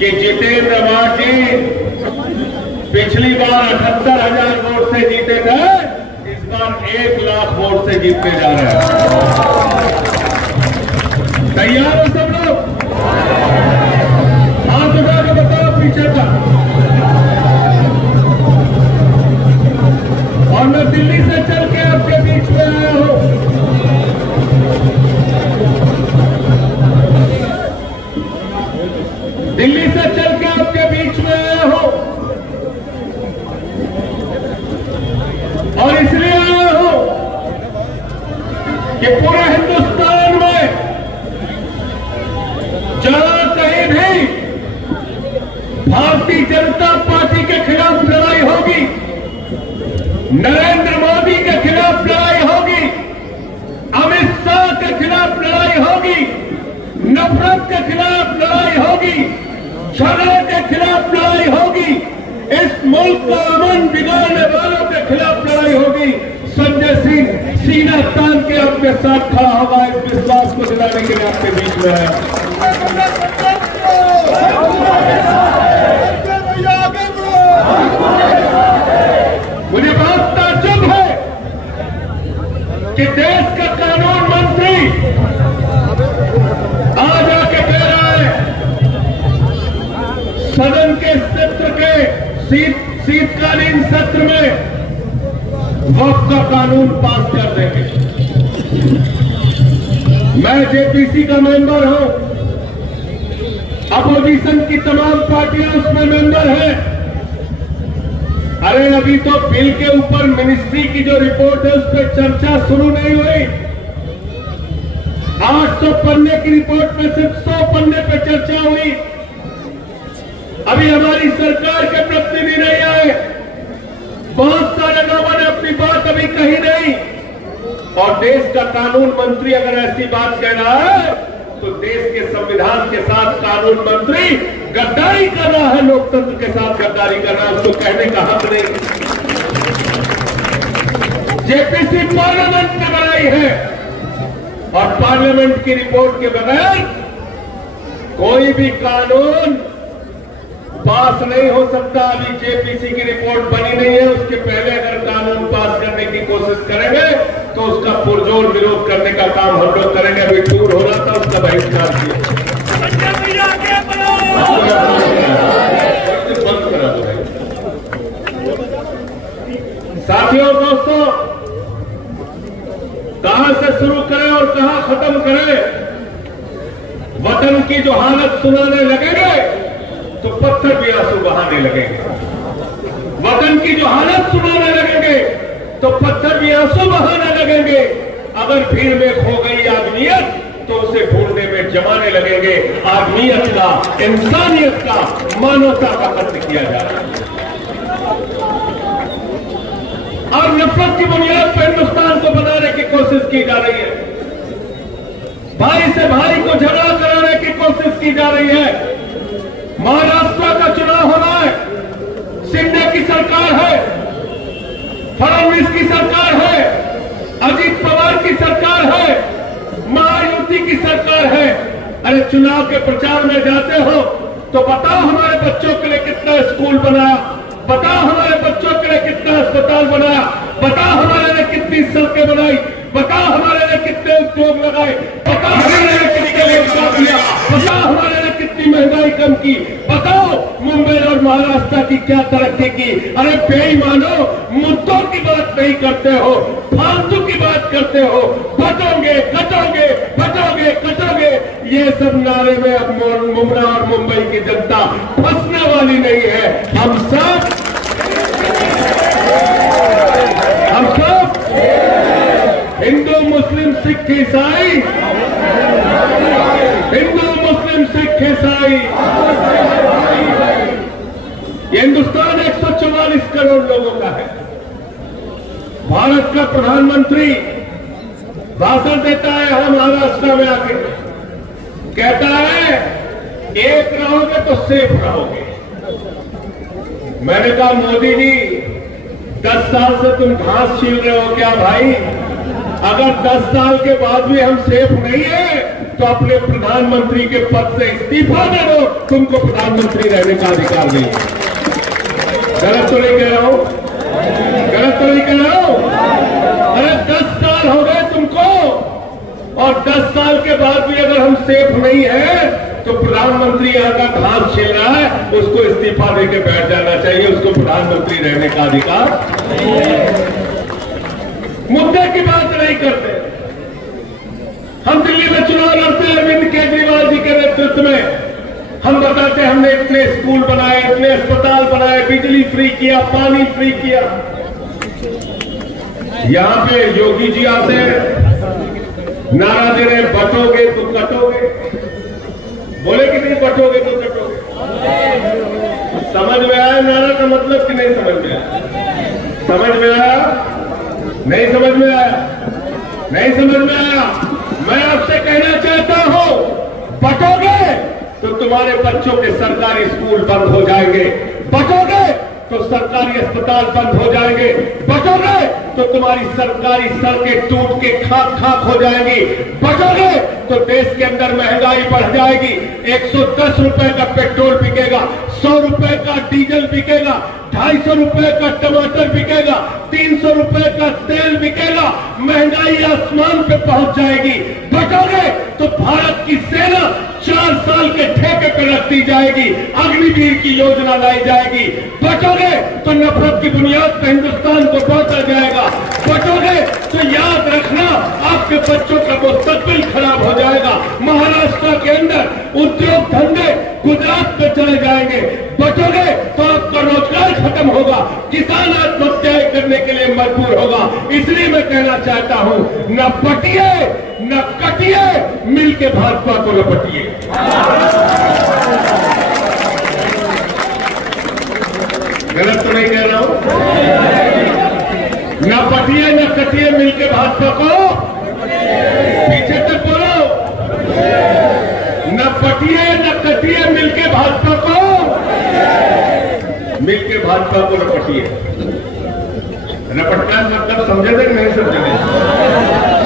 कि जितेंद्र मांझी पिछली बार 78,000 वोट से जीते थे, इस बार 1 लाख वोट से जीतने जा रहे हैं। तैयार हो सब लोग? हाथ उठा के बताओ पीछे का। और मैं दिल्ली से चल के आपके बीच में आया हूं। दिल्ली से चल के आपके बीच में आया हूं और इसलिए आया हूं कि पूरे हिंदुस्तान में जहां कहीं भी भारतीय जनता पार्टी के खिलाफ लड़ाई होगी, नरेंद्र मोदी के खिलाफ लड़ाई होगी, अमित शाह के खिलाफ लड़ाई होगी, नफरत के खिलाफ लड़ाई होगी, झगड़े के खिलाफ लड़ाई होगी, इस मुल्क का अमन बिगाड़ने वालों के खिलाफ लड़ाई होगी। संजय सिंह सीना तान के आपके साथ खड़ा होगा। इस विश्वास को दिलाने के लिए आपके बीच में है। मुझे बहुत ताज्जुब है कि देश का कानून मंत्री आज आके कह रहा है सदन के सत्र के शीतकालीन सत्र में वक्फ का कानून पास कर देंगे। मैं जेपीसी का मेंबर हूं, अपोजिशन की तमाम पार्टियां उसमें मेंबर हैं। अरे अभी तो बिल के ऊपर मिनिस्ट्री की जो रिपोर्ट है उस पर चर्चा शुरू नहीं हुई। 800 पन्ने की रिपोर्ट में सिर्फ 100 पन्ने पे चर्चा हुई। अभी हमारी सरकार के प्रतिनिधि नहीं आए, बहुत सारे लोगों ने अपनी बात अभी कही नहीं। और देश का कानून मंत्री अगर ऐसी बात कह रहा है तो देश के संविधान के साथ कानून मंत्री गद्दारी कर रहा है, लोकतंत्र के साथ गद्दारी कर रहा है, उसको कहने का हक नहीं। जेपीसी पार्लियामेंट ने बनाई है और पार्लियामेंट की रिपोर्ट के बगैर कोई भी कानून पास नहीं हो सकता। अभी जेपीसी की रिपोर्ट बनी नहीं है, उसके पहले अगर कानून पास करने की कोशिश करेंगे तो उसका पुरजोर विरोध करने का काम हम लोग करेंगे। अभी टूर हो रहा था, उसका बहिष्कार किया। बंद करा दो भाई। साथियों दोस्तों, कहां से शुरू करें और कहां खत्म करें? वतन की जो हालत सुनाने लगेंगे तो पत्थर भी आंसू बहाने लगेंगे। वतन की जो हालत सुनाने लगेंगे तो पत्थर भी आंसू बहाने लगेंगे। अगर भीड़ में खो गई आदमियत तो उसे ढूंढने में जमाने लगेंगे। आदमियत का, इंसानियत का, मानवता का कत्ल किया जा रहा है और नफरत की बुनियाद पर हिंदुस्तान को बनाने की कोशिश की जा रही है। भाई से भाई को झगड़ा कराने की कोशिश की जा रही है। महाराष्ट्र का चुनाव हो रहा है, शिंदे की सरकार है, फडणवीस की सरकार है, अजीत पवार की सरकार है, महायुति की सरकार है। अरे चुनाव के प्रचार में जाते हो तो बताओ हमारे बच्चों के लिए कितना स्कूल बनाया, बताओ हमारे बच्चों के लिए कितना अस्पताल बनाया, बताओ हमारे लिए कितनी सड़कें बनाई, बताओ हमारे लिए कितने उद्योग लगाए, बताओ हमारे लिए कितने रोजगार दिया, बताओ हमारे लिए कितनी महंगाई कम की, बताओ मुंबई और महाराष्ट्र की क्या तरक्की की। अरे बेईमानो, मुद्दों की बात नहीं करते हो, फालतू की बात करते हो। बचोगे कटोगे, बचोगे कटोगे, ये सब नारे में अब मुमरा और मुंबई की जनता फंसने वाली नहीं है। हम सब हिंदू मुस्लिम सिख ईसाई, हिंदू मुस्लिम सिख ईसाई, ये हिंदुस्तान 144 करोड़ लोगों का है। भारत का प्रधानमंत्री भाषण देता है यहाँ महाराष्ट्र में आके, कहता है एक रहोगे तो सेफ रहोगे। मैंने कहा मोदी जी 10 साल से तुम घास छील रहे हो क्या भाई? अगर 10 साल के बाद भी हम सेफ नहीं है तो अपने प्रधानमंत्री के पद से इस्तीफा दे दो, तुमको प्रधानमंत्री रहने का अधिकार नहीं। गलत तो नहीं कह रहा हूं? गलत तो नहीं कह रहा हूं? अरे 10 साल हो गए तुमको, और 10 साल के बाद भी अगर हम सेफ नहीं है तो प्रधानमंत्री यहां का घास छील रहा है, उसको इस्तीफा देके बैठ जाना चाहिए, उसको प्रधानमंत्री रहने का अधिकार। मुद्दे की बात नहीं करते। हम दिल्ली में चुनाव लड़ते हैं अरविंद केजरीवाल जी के नेतृत्व में, हम बताते हमने इतने स्कूल बनाए, इतने अस्पताल बनाए, बिजली फ्री किया, पानी फ्री किया। यहां पे योगी जी आते हैं, नारा दे रहे बटोगे तो कटोगे, बोले कि नहीं बटोगे तो कटोगे। समझ में आया नारा का मतलब कि नहीं समझ में आया? समझ में आया? नहीं समझ में आया? नहीं समझ में आया? मैं आपसे कहना चाहता हूं, बटोगे तो तुम्हारे बच्चों के सरकारी स्कूल बंद हो जाएंगे, बटोगे तो सरकारी अस्पताल बंद हो जाएंगे, बटोगे तो तुम्हारी सरकारी सड़कें टूट के खाक खाक हो जाएंगी, बटोगे तो देश के अंदर महंगाई बढ़ जाएगी। 110 रुपए का पेट्रोल बिकेगा, 100 रुपए का डीजल बिकेगा, 250 रुपए का टमाटर बिकेगा, 300 रुपए का तेल बिकेगा, महंगाई आसमान पे पहुंच जाएगी। बटोगे तो भारत की सेना 4 साल के ठेके पे रख दी जाएगी, अग्निवीर की योजना लाई जाएगी। बटोगे तो नफरत की बुनियाद पर हिंदुस्तान को बांटा जाएगा। बटोगे तो याद रखना आपके बच्चों का मुस्तकबिल खराब हो जाएगा। महाराष्ट्र के अंदर उद्योग धंधे गुजरात में चले जाएंगे। बटोगे तो आपका रोजगार खत्म होगा, किसान आत्महत्याएं करने के लिए मजबूर होगा। इसलिए मैं कहना चाहता हूं, न पटिए न कटिए, मिलके भाजपा को लपटिए। गलत तो नहीं कह रहा हूं? न पटिए न कटिए, मिलके भाजपा को, पीछे तक बोलो, न पटिए न कटिए, मिलके भाजपा को, मिलके भाजपा को लपटिए। रपटना मतलब समझे थे नहीं समझे?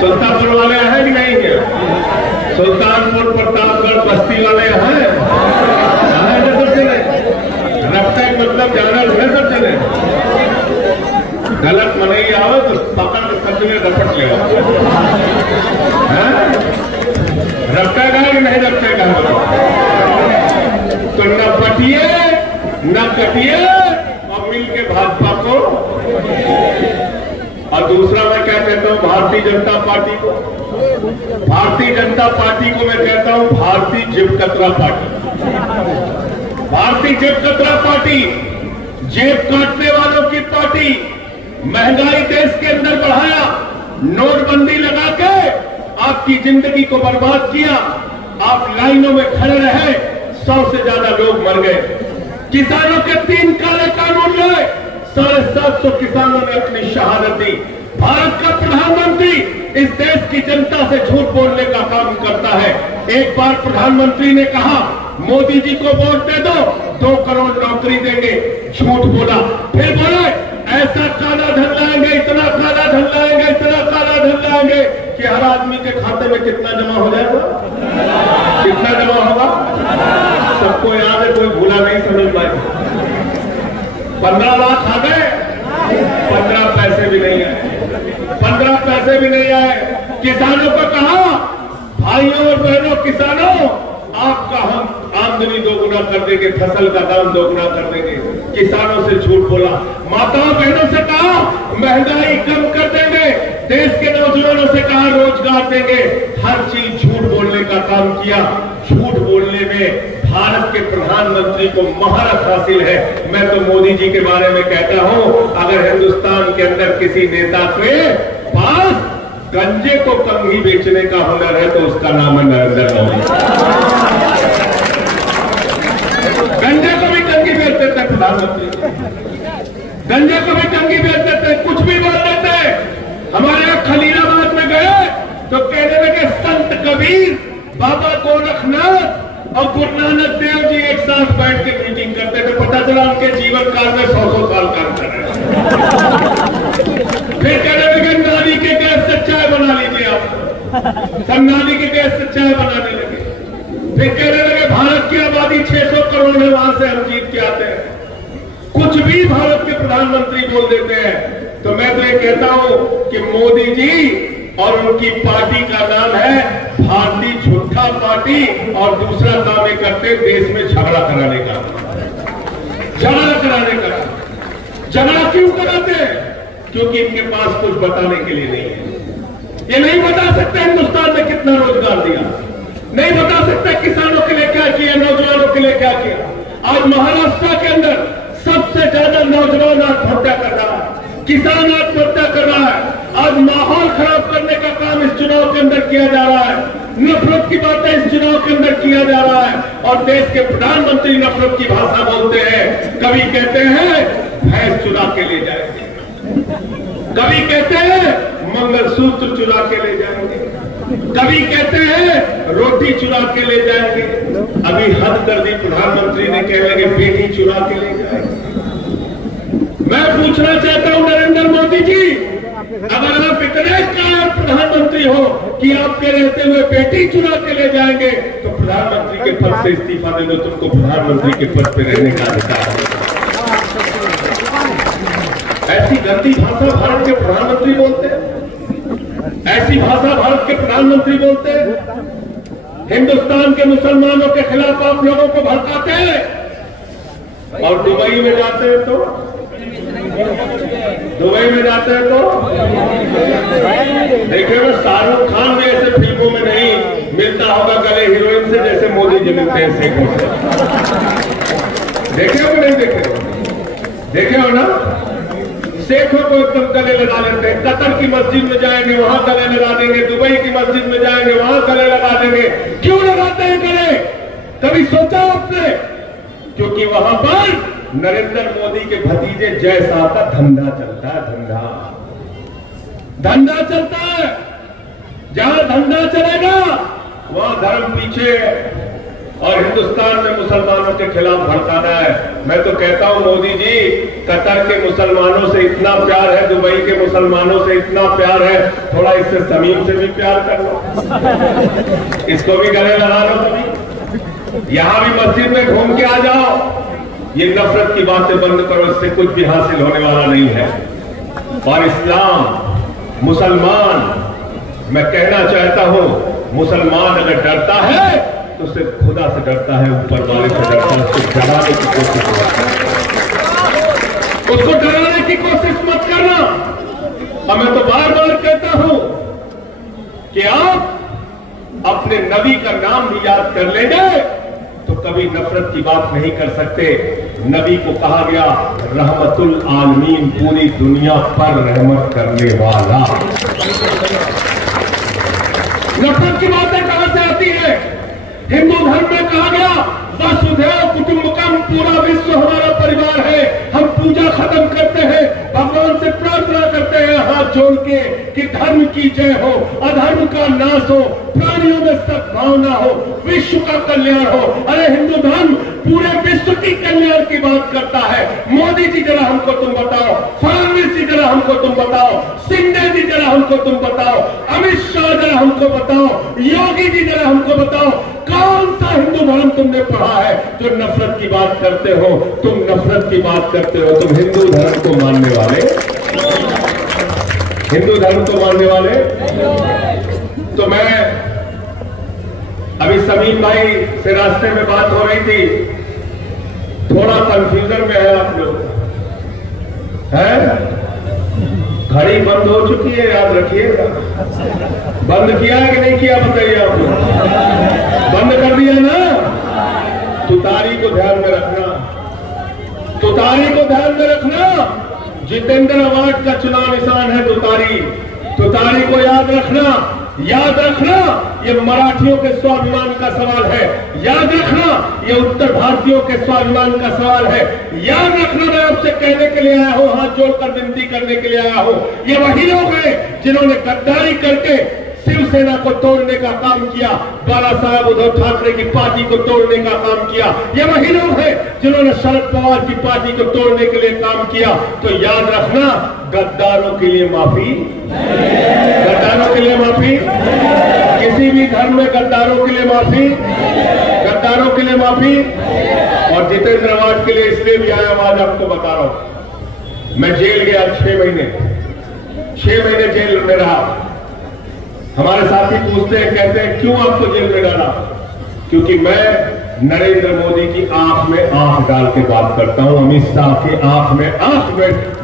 सुल्तानपुर वाले हैं कि नहीं है? सुल्तानपुर, प्रतापगढ़, बस्ती वाले हैं समझे? रपटा मतलब जाना है समझे? गलत मनई आओ तो पकड़ के समझने रपट ले, रपटेगा कि नहीं रपटेगा? तो न पटिए न कटिए और मिलके भाजपा को। और दूसरा मैं क्या कहता हूं भारतीय जनता पार्टी को, भारतीय जनता पार्टी को मैं कहता हूं भारतीय जेब कतरा पार्टी। भारतीय जेब कतरा पार्टी, जेब काटने वालों की पार्टी। महंगाई देश के अंदर बढ़ाया, नोटबंदी लगा के आपकी जिंदगी को बर्बाद किया, आप लाइनों में खड़े रहे, 100 से ज्यादा लोग मर गए। किसानों के 3 काले कानून लाए, 750 किसानों ने अपनी शहादत दी। भारत का प्रधानमंत्री इस देश की जनता से झूठ बोलने का काम करता है। एक बार प्रधानमंत्री ने कहा मोदी जी को वोट दे दो, 2 करोड़ नौकरी देंगे, झूठ बोला। फिर बोले ऐसा काला धन लाएंगे, इतना काला धन लाएंगे, इतना काला धन लाएंगे कि हर आदमी के खाते में कितना जमा हो जाएगा? कितना जमा होगा? सबको याद है, कोई भूला नहीं, समझ पाए। 15 लाख आ गए, 15 पैसे भी नहीं आए, 15 पैसे भी नहीं आए। किसानों को कहा भाइयों और बहनों किसानों, आपका हम आमदनी दोगुना कर देंगे, फसल का दाम दोगुना कर देंगे। किसानों से झूठ बोला। माताओं बहनों से कहा महंगाई कम कर देंगे, देश के नौजवानों से कहा रोजगार देंगे। हर चीज झूठ बोलने का काम किया। झूठ बोलने में भारत के प्रधानमंत्री को महारत हासिल है। मैं तो मोदी जी के बारे में कहता हूं, अगर हिंदुस्तान के अंदर किसी नेता के पास गंजे को कंघी बेचने का हुनर है तो उसका नाम है नरेंद्र मोदी। गंजे को भी कंघी बेच देते हैं प्रधानमंत्री, गंजे को भी कंघी बेच देते हैं, कुछ भी बोल देते हैं। हमारे यहाँ खलीलाबाद में गए तो कहने लगे संत कबीर, बाबा गोरखनाथ और गुरु नानक देव जी एक साथ बैठ के मीटिंग करते थे। पता चला उनके जीवन काल में 100 साल काम कर रहे हैं। फिर कहने लगे नाली के गैस से चाय बना लीजिए आप, सब नाली के गैस से चाय बना फिर कहने लगे भारत की आबादी 600 करोड़ है, वहां से हम जीत के आते हैं। कुछ भी भारत के प्रधानमंत्री बोल देते हैं। तो मैं तो ये कहता हूं कि मोदी जी और उनकी पार्टी का नाम है भारतीय झूठा पार्टी, और दूसरा काम ये करते देश में झगड़ा कराने का। झगड़ा क्यों कराते हैं? क्योंकि इनके पास कुछ बताने के लिए नहीं है। ये नहीं बता सकते हिंदुस्तान में कितना रोजगार दिया, नहीं बता सकते किसानों के लिए क्या किया, नौजवानों के लिए क्या किया। आज महाराष्ट्र के अंदर सबसे ज्यादा नौजवान आत्महत्या कर रहा है, किसान आत्महत्या कर रहा है। आज माहौल खराब करने का काम इस चुनाव के अंदर किया जा रहा है, नफरत की बातें इस चुनाव के अंदर किया जा रहा है, और देश के प्रधानमंत्री नफरत की भाषा बोलते हैं। कभी कहते हैं भैंस चुरा के ले जाएंगे, कभी कहते हैं मंगलसूत्र चुरा के ले जाएंगे, कभी कहते हैं रोटी चुरा के ले जाएंगे। अभी हद कर दी प्रधानमंत्री ने, कहने लगे बेटी चुरा के ले जाएंगे। मैं पूछना चाहता हूं नरेंद्र मोदी जी, अगर आप इतने कायर प्रधानमंत्री हो कि आपके रहते हुए बेटी चुरा के ले जाएंगे, तो प्रधानमंत्री के पद से इस्तीफा दे दो, तुमको प्रधानमंत्री के पद पर रहने का अधिकार है। ऐसी गंदी भाषा भारत के प्रधानमंत्री बोलते हैं, ऐसी भाषा भारत के प्रधानमंत्री बोलते हैं। हिंदुस्तान के मुसलमानों के खिलाफ आप लोगों को भड़काते हैं, और दुबई में जाते हैं तो देखिए ना, शाहरुख खान भी ऐसे फिल्मों में नहीं मिलता होगा गले हीरोइन से जैसे मोदी जी मिलते हैं शेखों से। देखे हो नहीं देखे हो? देखे हो ना, शेखों को एकदम गले लगा लेते हैं। कतर की मस्जिद में जाएंगे वहां गले लगा देंगे, दुबई की मस्जिद में जाएंगे वहां गले लगा देंगे। क्यों लगाते हैं गले? कभी सोचा आपने? क्योंकि वहां पर नरेंद्र मोदी के भतीजे जय शाह का धंधा चलता है, धंधा चलता है। जहां धंधा चलेगा वहां धर्म पीछे, और हिंदुस्तान में मुसलमानों के खिलाफ भड़काना है। मैं तो कहता हूं मोदी जी, कतर के मुसलमानों से इतना प्यार है, दुबई के मुसलमानों से इतना प्यार है, थोड़ा इससे समीम से भी प्यार कर लो, इसको भी गले लगा लो कभी, यहां भी मस्जिद में घूम के आ जाओ। ये नफरत की बातें बंद करो, इससे कुछ भी हासिल होने वाला नहीं है। और इस्लाम, मुसलमान, मैं कहना चाहता हूं, मुसलमान अगर डरता है तो सिर्फ खुदा से डरता है, ऊपर वाले से डरता है। उसको डराने की कोशिश मत करना, उसको डराने की कोशिश मत करना। और मैं तो बार बार कहता हूं कि आप अपने नबी का नाम भी याद कर लेंगे तो कभी नफरत की बात नहीं कर सकते। नबी को कहा गया रहमतुल आलमीन, पूरी दुनिया पर रहमत करने वाला। नफरत की बातें कहां से आती है? हिंदू धर्म में कहा गया वसुधैव कुटुंबकम, पूरा विश्व हमारा परिवार है। हम पूजा खत्म करते हैं, भगवान से प्रार्थना करते हैं हाथ जोड़ के कि धर्म की जय हो, अधर्म का नाश हो, प्राणियों में सद्भावना हो, विश्व का कल्याण हो। अरे हिंदू धर्म पूरे विश्व की कल्याण की बात करता है। मोदी जी जरा हमको तुम बताओ, फडणवीस जी जरा हमको तुम बताओ, शिंदे जी जरा हमको तुम बताओ, अमित शाह जरा हमको बताओ, योगी जी जरा हमको बताओ, कौन सा हिंदू धर्म तुमने पढ़ा है जो नफरत की बात करते हो? तुम नफरत की बात करते हो, तुम हिंदू धर्म को मानने वाले, हिंदू धर्म को मानने वाले। तो मैं अभी समीम भाई से रास्ते में बात हो रही थी, थोड़ा कंफ्यूजन में है आप लोग, है? घड़ी बंद हो चुकी है, याद रखिएगा। बंद किया है कि नहीं किया बताइए आप लोग? बंद कर दिया ना? तुतारी को ध्यान में रखना, तुतारी को ध्यान में रखना। जितेंद्र अवार्ड का चुनाव निशान है तुतारी, तुतारी को याद रखना, याद रखना। ये मराठियों के स्वाभिमान का सवाल है, याद रखना। ये उत्तर भारतीयों के स्वाभिमान का सवाल है, याद रखना। मैं आपसे कहने के लिए आया हूं, हाथ जोड़कर विनती करने के लिए आया हूं। ये वही लोग हैं जिन्होंने गद्दारी करके शिवसेना को तोड़ने का काम किया, बाला साहब उद्धव ठाकरे की पार्टी को तोड़ने का काम किया। ये वही लोग हैं जिन्होंने शरद पवार की पार्टी को तोड़ने के लिए काम किया। तो याद रखना, गद्दारों के लिए माफी, गद्दारों के लिए माफी, किसी भी धर्म में गद्दारों के लिए माफी गद्दारों के लिए माफी, और जितेंद्र अवार्ड के लिए इसलिए भी आया हूं, आज आपको बता रहा हूं। मैं जेल गया 6 महीने जेल में रहा। हमारे साथी पूछते हैं, कहते हैं क्यों आपको जेल में डाला? क्योंकि मैं नरेंद्र मोदी की आंख में आंख डाल के बात करता हूं, अमित शाह की आंख में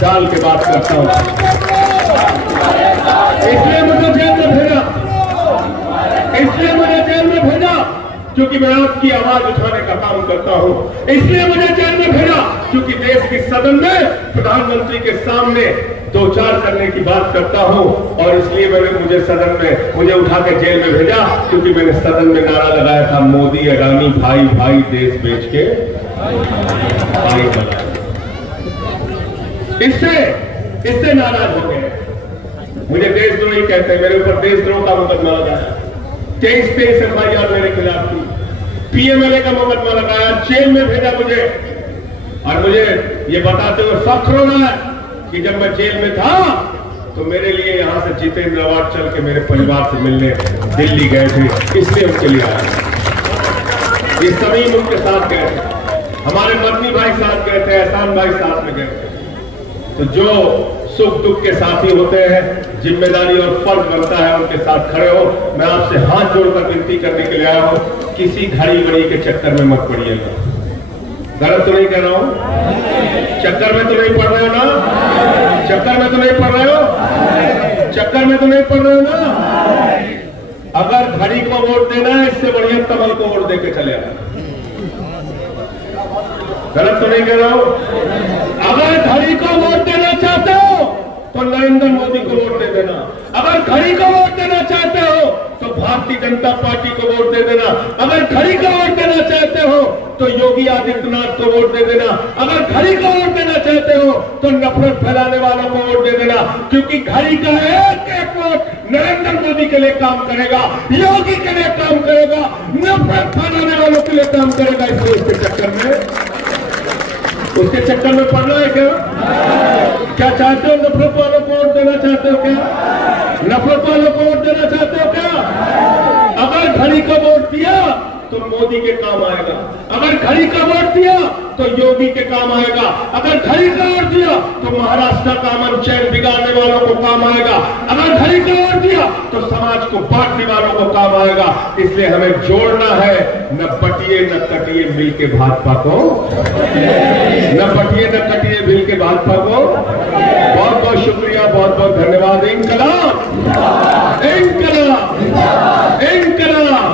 डाल के बात करता हूं, इसलिए मुझे जेल में भेजा, क्योंकि मैं आपकी आवाज उठाने का काम करता हूं। इसलिए मुझे जेल में भेजा क्योंकि देश की सदन में प्रधानमंत्री के सामने 2-4 करने की बात करता हूं, और इसलिए मुझे सदन में मुझे उठा के जेल में भेजा क्योंकि मैंने सदन में नारा लगाया था, मोदी अडानी भाई भाई देश बेच के भाई बनाया। इससे नाराज हो गए, मुझे देशद्रोही कहते हैं, मेरे ऊपर देशद्रोह का मुकदमा लगाया, 23 FIR मेरे खिलाफ की, PMLA का मुकदमा लगाया, जेल में भेजा मुझे। और मुझे ये बताते हुए फख्र हो रहा है कि जब मैं जेल में था तो मेरे लिए यहां से जितेंद्र अवार्ड चल के मेरे परिवार से मिलने दिल्ली गए थे, इसलिए उनके लिए आया। ये समीम उनके साथ गए थे, हमारे मदनी भाई साथ गए थे, एहसान भाई साथ में गए थे। तो जो सुख दुख के साथी होते हैं, जिम्मेदारी और फर्ज बनता है उनके साथ खड़े हो। मैं आपसे हाथ जोड़कर विनती करने के लिए आया हूं, किसी घड़ी बड़ी के चक्कर में मत पड़िएगा। गलत तो नहीं कह रहा हूं? चक्कर में तो नहीं पड़ रहे हो ना? चक्कर में तो नहीं पड़ रहे हो? चक्कर में तो नहीं पड़ रहे हो ना? अगर घड़ी को वोट देना है, इससे बढ़िया कमल को वोट देके चले आए। गलत तो नहीं कह रहा हूं? अगर घड़ी को वोट देना चाहते हो तो नरेंद्र मोदी को वोट दे देना। अगर घड़ी को वोट देना चाहते हो तो भारतीय जनता पार्टी को वोट दे देना। अगर घड़ी को वोट देना चाहते हो तो योगी आदित्यनाथ को वोट दे देना। अगर घड़ी को वोट देना चाहते हो तो नफरत फैलाने वालों को वोट दे देना, क्योंकि घड़ी का एक वोट नरेंद्र मोदी के लिए काम करेगा, योगी के लिए काम करेगा, नफरत फैलाने वालों के लिए काम करेगा। इसलिए उसके चक्कर में पड़ना है क्या चाहते हो? नफरत वालों को वोट देना चाहते हो क्या? नफरत वालों को वोट देना चाहते हो क्या? अगर घड़ी का वोट दिया तो मोदी के काम आएगा, अगर घड़ी का वोट दिया तो योगी के काम आएगा, अगर घड़ी का वोट दिया तो महाराष्ट्र का अमन चैन बिगाड़ने वालों को काम आएगा, अगर घड़ी का वोट दिया तो समाज को बांटने वालों को काम आएगा। इसलिए हमें जोड़ना है, न बटिए न कटिए मिल के भाजपा को, न बटिए न कटिए मिल के भाजपा को। बहुत बहुत शुक्रिया, बहुत बहुत धन्यवाद। इंकलाब, इंकलाब, इंकलाब।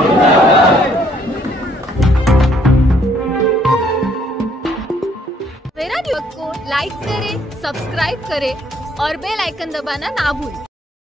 मेरा न्यूज़ को लाइक करें, सब्सक्राइब करें और बेल आइकन दबाना ना भूलें।